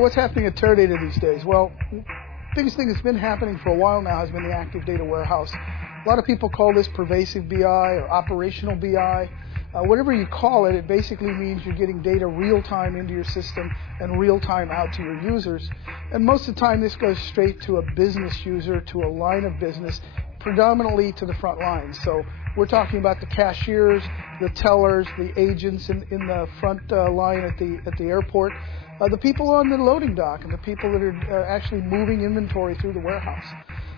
So what's happening at Teradata these days? Well, biggest thing that's been happening for a while now has been the active data warehouse. A lot of people call this pervasive BI or operational BI. Whatever you call it, it basically means you're getting data real-time into your system and real-time out to your users. And most of the time this goes straight to a business user, to a line of business, predominantly to the front line. So we're talking about the cashiers, the tellers, the agents in the front line at the airport, the people on the loading dock, and the people that are actually moving inventory through the warehouse.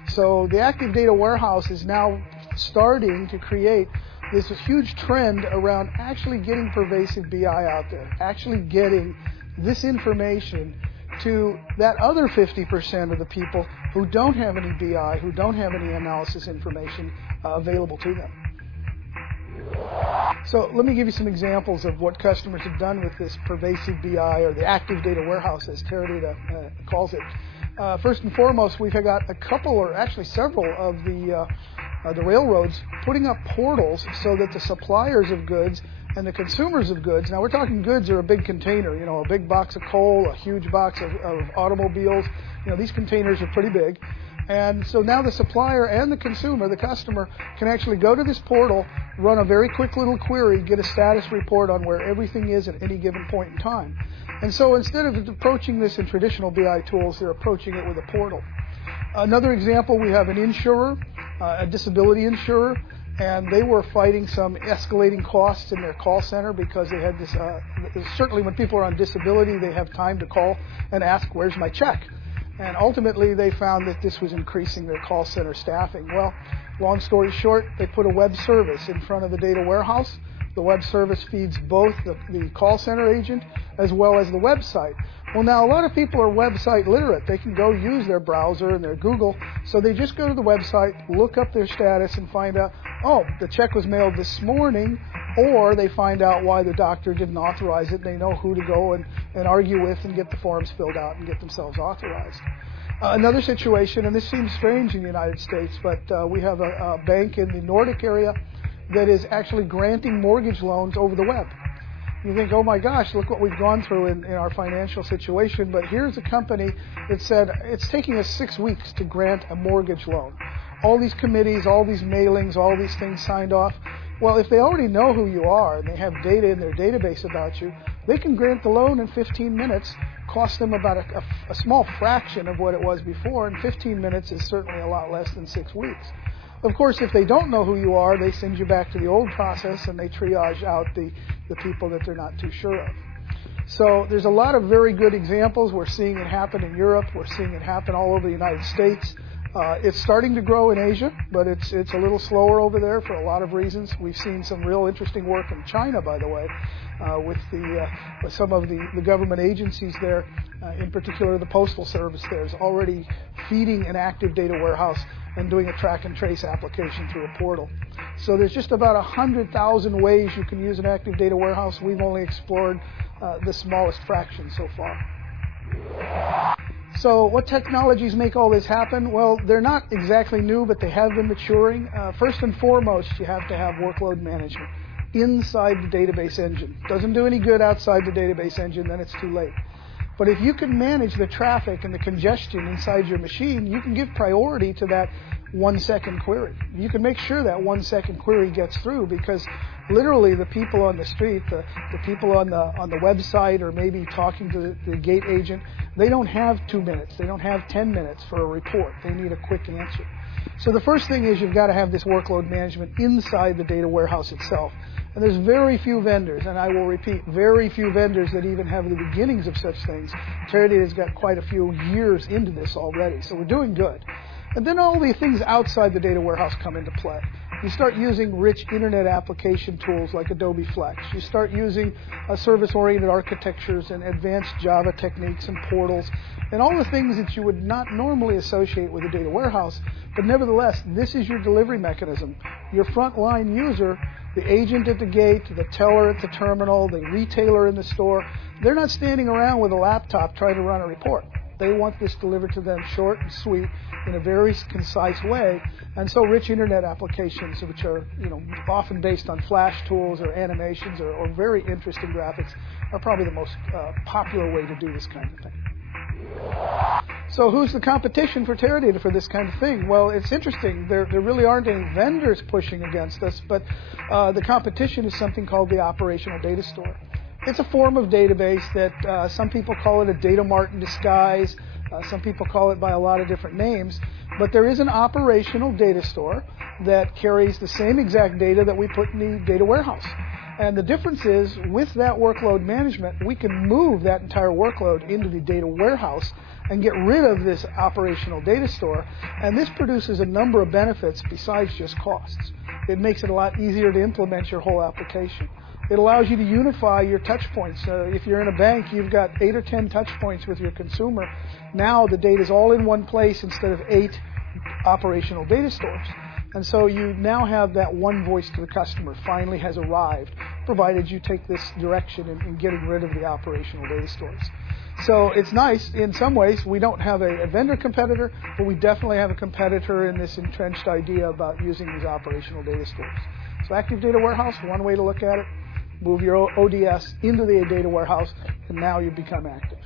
So the active data warehouse is now starting to create this huge trend around actually getting pervasive BI out there, actually getting this information to that other 50% of the people who don't have any BI, who don't have any analysis information available to them. So let me give you some examples of what customers have done with this pervasive BI, or the active data warehouse as Teradata calls it. First and foremost, we've got a couple, or actually several, of the railroads putting up portals so that the suppliers of goods and the consumers of goods, now we're talking goods are a big container, you know, a big box of coal, a huge box of automobiles, you know, these containers are pretty big. And so now the supplier and the consumer, the customer, can actually go to this portal, run a very quick little query, get a status report on where everything is at any given point in time. And so instead of approaching this in traditional BI tools, they're approaching it with a portal. Another example, we have an insurer, a disability insurer, and they were fighting some escalating costs in their call center because they had this, certainly when people are on disability, they have time to call and ask, where's my check? And ultimately, they found that this was increasing their call center staffing. Well, long story short, they put a web service in front of the data warehouse. The web service feeds both the call center agent as well as the website. Well, now a lot of people are website literate. They can go use their browser and their Google. So they just go to the website, look up their status, and find out, oh, the check was mailed this morning, or they find out why the doctor didn't authorize it. They know who to go and argue with and get the forms filled out and get themselves authorized. Another situation, and this seems strange in the United States, but we have a bank in the Nordic area that is actually granting mortgage loans over the web. You think, oh my gosh, look what we've gone through in our financial situation, but here's a company that said it's taking us 6 weeks to grant a mortgage loan. All these committees, all these mailings, all these things signed off. Well, if they already know who you are and they have data in their database about you, they can grant the loan in 15 minutes, cost them about a small fraction of what it was before, and 15 minutes is certainly a lot less than 6 weeks. Of course, if they don't know who you are, they send you back to the old process and they triage out the people that they're not too sure of. So there's a lot of very good examples. We're seeing it happen in Europe. We're seeing it happen all over the United States. It's starting to grow in Asia, but it's a little slower over there for a lot of reasons. We've seen some real interesting work in China, by the way, with some of the government agencies there, in particular the Postal Service there is already feeding an active data warehouse and doing a track and trace application through a portal. So there's just about 100,000 ways you can use an active data warehouse. We've only explored the smallest fraction so far. So what technologies make all this happen? Well, they're not exactly new, but they have been maturing. First and foremost, you have to have workload management inside the database engine. Doesn't do any good outside the database engine, then it's too late. But if you can manage the traffic and the congestion inside your machine, you can give priority to that 1 second query. You can make sure that 1 second query gets through, because literally the people on the street, the people on the website, or maybe talking to the gate agent, they don't have 2 minutes. They don't have 10 minutes for a report. They need a quick answer. So the first thing is you've got to have this workload management inside the data warehouse itself. And there's very few vendors, and I will repeat, very few vendors that even have the beginnings of such things. Teradata's got quite a few years into this already, so we're doing good. And then all the things outside the data warehouse come into play. You start using rich internet application tools like Adobe Flex. You start using service-oriented architectures and advanced Java techniques and portals, and all the things that you would not normally associate with a data warehouse. But nevertheless, this is your delivery mechanism. Your frontline user, the agent at the gate, the teller at the terminal, the retailer in the store, they're not standing around with a laptop trying to run a report. They want this delivered to them short and sweet in a very concise way. And so rich internet applications, which are often based on flash tools or animations or very interesting graphics, are probably the most popular way to do this kind of thing. So who's the competition for Teradata for this kind of thing? Well, it's interesting. There really aren't any vendors pushing against us, but the competition is something called the operational data store. It's a form of database that some people call it a data mart in disguise. Some people call it by a lot of different names. But there is an operational data store that carries the same exact data that we put in the data warehouse. And the difference is, with that workload management, we can move that entire workload into the data warehouse and get rid of this operational data store. And this produces a number of benefits besides just costs. It makes it a lot easier to implement your whole application. It allows you to unify your touch points. If you're in a bank, you've got 8 or 10 touch points with your consumer. Now the data is all in one place instead of 8 operational data stores. And so you now have that one voice to the customer finally has arrived, provided you take this direction in getting rid of the operational data stores. So it's nice. In some ways, we don't have a vendor competitor, but we definitely have a competitor in this entrenched idea about using these operational data stores. So Active Data Warehouse, one way to look at it, move your ODS into the data warehouse, and now you become active.